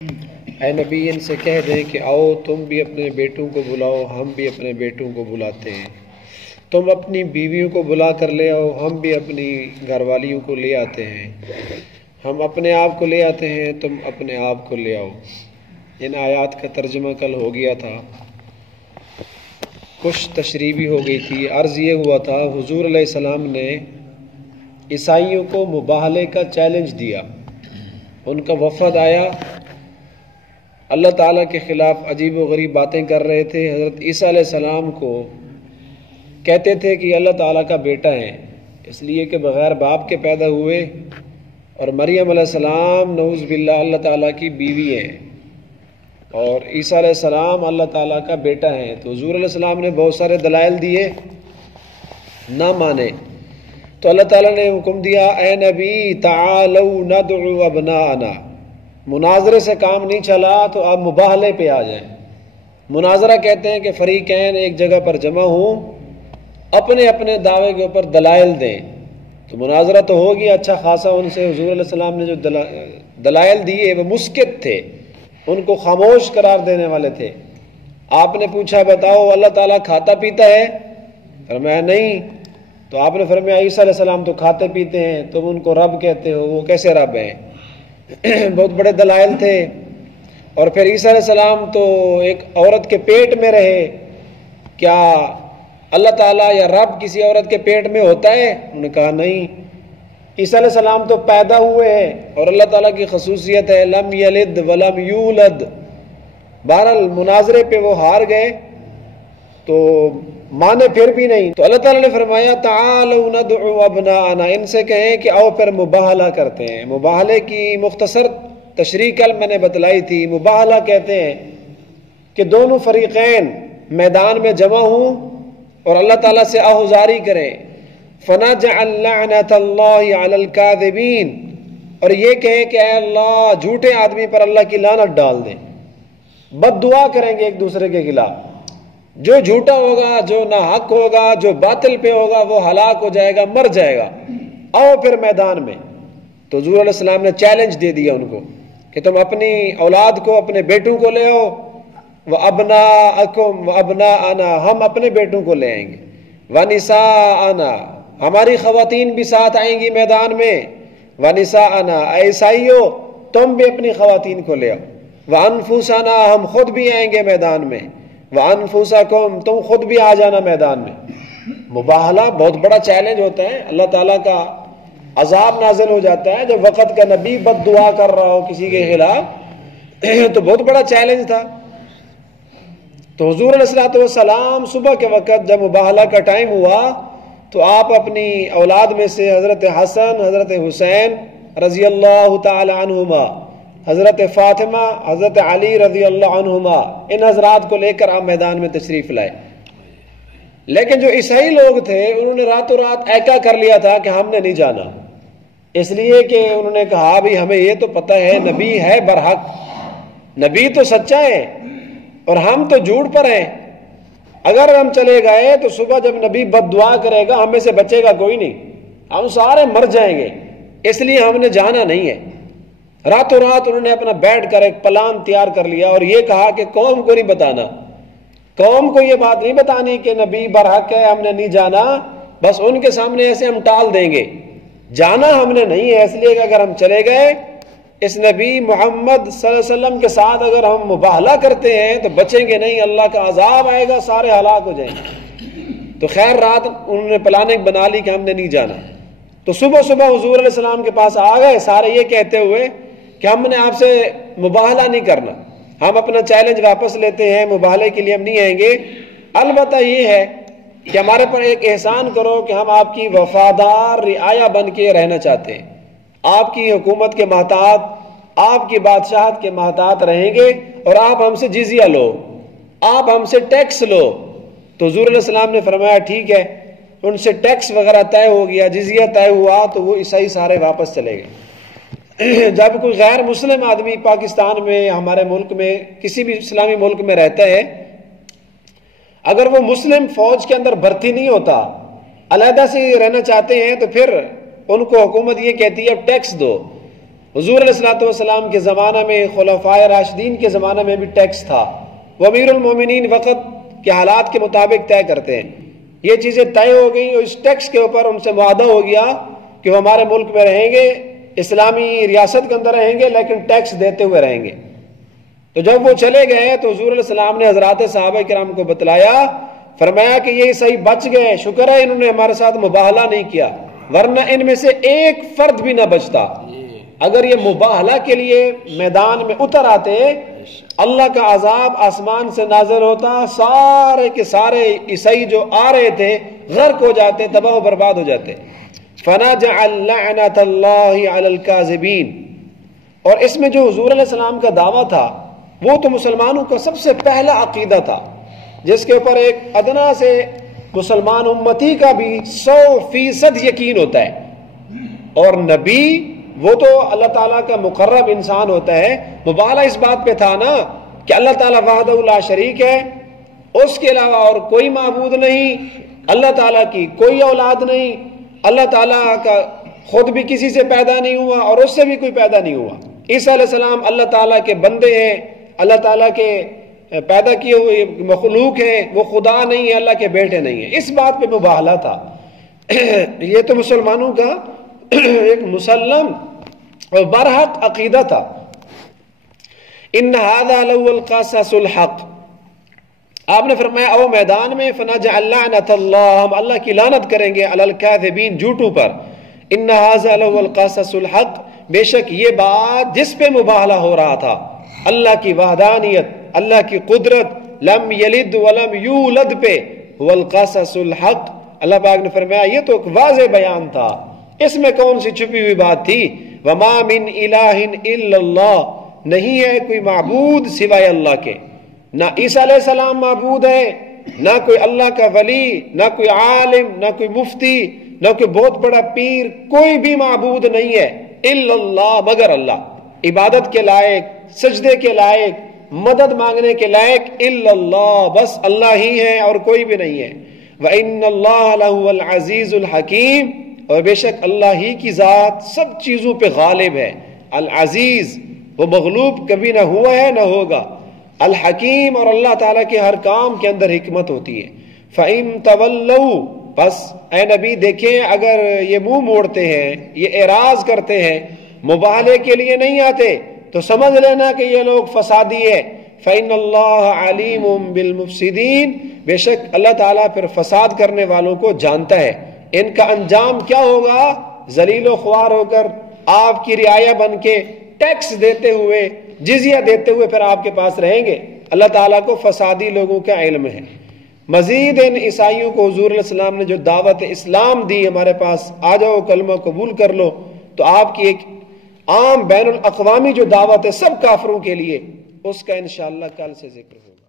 اے نبی ان سے کہہ دیں کہ آؤ تم بھی اپنے بیٹوں کو بلاؤ، ہم بھی اپنے بیٹوں کو بلاتے ہیں۔ تم اپنی بیویوں کو بلا کر لے آؤ، ہم بھی اپنی گھر والیوں کو لے آتے ہیں۔ ہم اپنے آپ کو لے آتے ہیں، تم اپنے آپ کو لے آؤ۔ ان آیات کا ترجمہ کل ہو گیا تھا، کچھ تشریح بھی ہو گئی تھی۔ عرض یہ ہوا تھا حضور علیہ السلام نے عیسائیوں کو مباہلے کا چیلنج دیا۔ ان کا وفد آیا، اللہ تعالیٰ کے خلاف عجیب و غریب باتیں کر رہے تھے۔ حضرت عیسیٰ علیہ السلام کو کہتے تھے کہ اللہ تعالیٰ کا بیٹا ہے، اس لیے کہ بغیر باپ کے پیدا ہوئے، اور مریم علیہ السلام نعوذ باللہ اللہ تعالیٰ کی بیوی ہیں، اور عیسیٰ علیہ السلام اللہ تعالیٰ کا بیٹا ہے۔ تو حضور علیہ السلام نے بہت سارے دلائل دیے، نہ مانے، تو اللہ تعالیٰ نے حکم دیا اے نبی تعالوا ندعو ابناءنا۔ مناظرے سے کام نہیں چلا تو آپ مباہلے پہ آ جائیں۔ مناظرہ کہتے ہیں کہ فریقین ایک جگہ پر جمع ہوں، اپنے اپنے دعوے کے اوپر دلائل دیں۔ تو مناظرہ تو ہو گیا اچھا خاصا ان سے۔ حضور علیہ السلام نے جو دلائل دیے وہ مسکت تھے، ان کو خاموش قرار دینے والے تھے۔ آپ نے پوچھا بتاؤ اللہ تعالیٰ کھاتا پیتا ہے؟ فرمایا نہیں۔ تو آپ نے فرمایا عیسیٰ علیہ السلام تو کھاتے پیتے ہیں، تم ان کو رب کہتے ہو، وہ کیسے رب ہیں؟ بہت بڑے دلائل تھے۔ اور پھر عیسیٰ علیہ السلام تو ایک عورت کے پیٹ میں رہے، کیا اللہ تعالیٰ یا رب کسی عورت کے پیٹ میں ہوتا ہے؟ انہوں نے کہا نہیں۔ عیسیٰ علیہ السلام تو پیدا ہوئے ہیں، اور اللہ تعالیٰ کی خصوصیت ہے لم یلد ولم یولد۔ بہرحال مناظرے پہ وہ ہار گئے، تو مانے پھر بھی نہیں۔ تو اللہ تعالیٰ نے فرمایا تعالوا ندعو ابناءنا، ان سے کہیں کہ آؤ پھر مباہلہ کرتے ہیں۔ مباہلے کی مختصر تشریح کل میں نے بتلائی تھی۔ مباہلہ کہتے ہیں کہ دونوں فریقین میدان میں جمع ہوں اور اللہ تعالیٰ سے آہوزاری کریں، فنجعل لعنت اللہ علی الکاذبین، اور یہ کہیں کہ اے اللہ جھوٹے آدمی پر اللہ کی لعنت ڈال دیں۔ بد دعا کریں گے ایک دوسرے کے خلاف، جو جھوٹا ہوگا، جو ناحق ہوگا، جو باطل پہ ہوگا وہ ہلاک ہو جائے گا، مر جائے گا۔ آؤ پھر میدان میں۔ تو حضور علیہ السلام نے چیلنج دے دیا ان کو کہ تم اپنی اولاد کو، اپنے بیٹوں کو لے آؤ، وَأَبْنَاءَكُمْ وَأَبْنَاءَنَا، ہم اپنے بیٹوں کو لے آئیں گے، وَنِسَاءَنَا، ہماری خواتین بھی ساتھ آئیں گی میدان میں، وَنِسَاءَنَا، اے عیسائیو تم بھی اپنی خواتین کو لے آؤ، وَأَنفُسَنَا، ہم خود بھی آئیں گے میدان میں، وَأَنفُسَكُمْ، تم خود بھی آ جانا میدان میں۔ مباہلہ بہت بڑا چیلنج ہوتا ہے، اللہ تعالیٰ کا عذاب نازل ہو جاتا ہے جب وقت کا نبی بد دعا کر رہا ہو کسی کے خلاف، تو بہت بڑا چیلنج تھا۔ تو حضور علیہ السلام صبح کے وقت جب مباہلہ کا ٹائم ہوا تو آپ اپنی اولاد میں سے حضرت حسن، حضرت حسین رضی اللہ تعالی عنہما، حضرت فاطمہ، حضرت علی رضی اللہ عنہما، ان حضرات کو لے کر آپ میدان میں تشریف لائے۔ لیکن جو عیسائی لوگ تھے انہوں نے راتوں رات ایکا کر لیا تھا کہ ہم نے نہیں جانا، اس لیے کہ انہوں نے کہا بھی ہمیں یہ تو پتہ ہے نبی ہے برحق، نبی تو سچا ہے اور ہم تو جھوٹ پر ہیں، اگر ہم چلے گئے تو صبح جب نبی بد دعا کرے گا ہمیں سے بچے گا کوئی نہیں، ہم سارے مر جائیں گے، اس لیے ہم نے جانا نہیں ہے۔ راتوں رات انہوں نے اپنا بیٹھ کر ایک پلان تیار کر لیا اور یہ کہا کہ قوم کو نہیں بتانا، قوم کو یہ بات نہیں بتانی کہ نبی برحق ہے، ہم نے نہیں جانا، بس ان کے سامنے ایسے ہم ٹال دیں گے، جانا ہم نے نہیں ہے، اس لیے کہ اگر ہم چلے گئے اس نبی محمد صلی اللہ علیہ وسلم کے ساتھ اگر ہم مباہلہ کرتے ہیں تو بچیں گے نہیں، اللہ کا عذاب آئے گا، سارے ہلاک ہو جائیں گے۔ تو خیر رات انہوں نے پلاننگ بنا لی کہ ہم نے نہیں جانا۔ تو صبح صبح حضور علیہ السلام کے پاس آ گئے سارے یہ کہتے ہوئے کہ ہم نے آپ سے مباہلہ نہیں کرنا، ہم اپنا چیلنج واپس لیتے ہیں، مباہلے کے لیے ہم نہیں آئیں گے، البتہ یہ ہے کہ ہمارے پر ایک احسان کرو کہ ہم آپ کی وفادار رعایا بن کے رہنا چاہتے ہیں، آپ کی حکومت کے محتاط، آپ کی بادشاہت کے محتاط رہیں گے، اور آپ ہم سے جزیہ لو، آپ ہم سے ٹیکس لو۔ تو حضور علیہ السلام نے فرمایا ٹھیک ہے، ان سے ٹیکس وغیرہ طے ہو گیا، جزیہ طے ہوا، تو وہ عیسائی سارے واپس چلے گئے۔ جب کوئی غیر مسلم آدمی پاکستان میں، ہمارے ملک میں، کسی بھی اسلامی ملک میں رہتا ہے، اگر وہ مسلم فوج کے اندر بھرتی نہیں ہوتا، علیحدہ سے رہنا چاہتے ہیں، تو پھر ان کو حکومت یہ کہتی ہے ٹیکس دو، حضور علیہ الصلوۃ والسلام کے زمانہ میں، خلفائے راشدین کے زمانہ میں بھی ٹیکس تھا. وہ امیر المومنین وقت کے حالات کے مطابق طے کرتے ہیں. یہ چیزیں طے ہو گئیں اور اس ٹیکس کے اوپر ان سے معاہدہ ہو گیا کہ وہ ہمارے ملک میں رہیں گے، اسلامی ریاست کے اندر رہیں گے، لیکن ٹیکس دیتے ہوئے رہیں گے. تو جب وہ چلے گئے تو حضور علیہ السلام نے حضرات صحابہ کرام کو بتلایا، فرمایا کہ یہ صحیح بچ گئے، شکر ہے انہوں نے ہمارے ساتھ مباہلہ نہیں کیا، ورنہ ان میں سے ایک فرد بھی نہ بچتا. اگر یہ مباہلہ کے لیے میدان میں اتر آتے، اللہ کا عذاب آسمان سے نازل ہوتا، سارے کے سارے عیسائی جو آ رہے تھے غرق ہو جاتے، تباہ و برباد ہو جاتے. فَنَجْعَلْ لَعْنَةَ اللَّهِ عَلَى الْكَاذِبِينَ. اور اس میں جو حضور علیہ السلام کا دعویٰ تھا وہ تو مسلمانوں کا سب سے پہلا عقیدہ تھا، جس کے اوپر ایک ادنا سے مسلمان امتی کا بھی 100% یقین ہوتا ہے. اور نبی وہ تو اللہ تعالیٰ کا مقرب انسان ہوتا ہے. مبالغہ اس بات پہ تھا نا کہ اللہ تعالیٰ وحدہ لا شریک ہے، اس کے علاوہ اور کوئی معبود نہیں، اللہ تعالیٰ کی کوئی اولاد نہیں، اللہ تعالیٰ کا خود بھی کسی سے پیدا نہیں ہوا اور اس سے بھی کوئی پیدا نہیں ہوا. عیسیٰ علیہ السلام اللہ تعالیٰ کے بندے ہیں، اللہ تعالیٰ کے پیدا کیے ہوئے مخلوق ہیں، وہ خدا نہیں ہے، اللہ کے بیٹے نہیں ہیں. اس بات پہ مباہلہ تھا. یہ تو مسلمانوں کا ایک مسلم اور برحق عقیدہ تھا. ان هذا لهو القصص الحق. آپ نے فرمایا او میدان میں فنجعل لعنت اللہ، ہم اللہ کی لعنت کریں گے علی الکاذبین، جھوٹوں پر. ان هذا لهو القصص الحق، بے شک یہ بات جس پہ مباہلہ ہو رہا تھا، اللہ کی وحدانیت، اللہ کی قدرت، لم یلد ولم یولد پہ، هو القصص الحق. اللہ پاک نے فرمایا یہ تو ایک واضح بیان تھا، اس میں کون سی چھپی ہوئی بات تھی. وما من الہ الا اللہ، نہیں ہے کوئی معبود سوائے اللہ کے. نہ عیسیٰ علیہ السلام معبود ہے، نہ کوئی اللہ کا ولی، نہ کوئی عالم، نہ کوئی مفتی، نہ کوئی بہت بڑا پیر، کوئی بھی معبود نہیں ہے الا اللہ، مگر اللہ. عبادت کے لائق، سجدے کے لائق، مدد مانگنے کے لائق الا اللہ، بس اللہ ہی ہے اور کوئی بھی نہیں ہے. وَإِنَّ اللَّهَ لَهُوَ الْعَزِيزُ الْحَكِيمُ، اور بے شک اللہ ہی کی ذات سب چیزوں پہ غالب ہے. العزیز، وہ مغلوب کبھی نہ ہوا ہے نہ ہوگا. الحکیم، اور اللہ تعالیٰ کے ہر کام کے اندر حکمت ہوتی ہے. فَإِن تَوَلَّوْا، بس اے نبی دیکھیں اگر یہ منہ موڑتے ہیں، یہ اعراض کرتے ہیں، مباہلے کے لیے نہیں آتے، تو سمجھ لینا کہ یہ لوگ فسادی ہے. فَإِنَّ اللَّهَ عَلِيمٌ بِالْمُفْسِدِينَ، بے شک اللہ تعالیٰ پھر فساد کرنے والوں کو جانتا ہے. ان کا انجام کیا ہوگا؟ ذلیل و خوار ہو کر آپ کی رعایا بن کے ٹیکس دیتے ہوئے، جزیہ دیتے ہوئے پھر آپ کے پاس رہیں گے. اللہ تعالیٰ کو فسادی لوگوں کا علم ہے. مزید ان عیسائیوں کو حضور علیہ السلام نے جو دعوت اسلام دی ہمارے پاس، آ جاؤ کلمہ قبول کر لو، تو آپ کی ایک عام بین الاقوامی جو دعوت ہے سب کافروں کے لیے، اس کا انشاءاللہ کل سے ذکر ہوگا.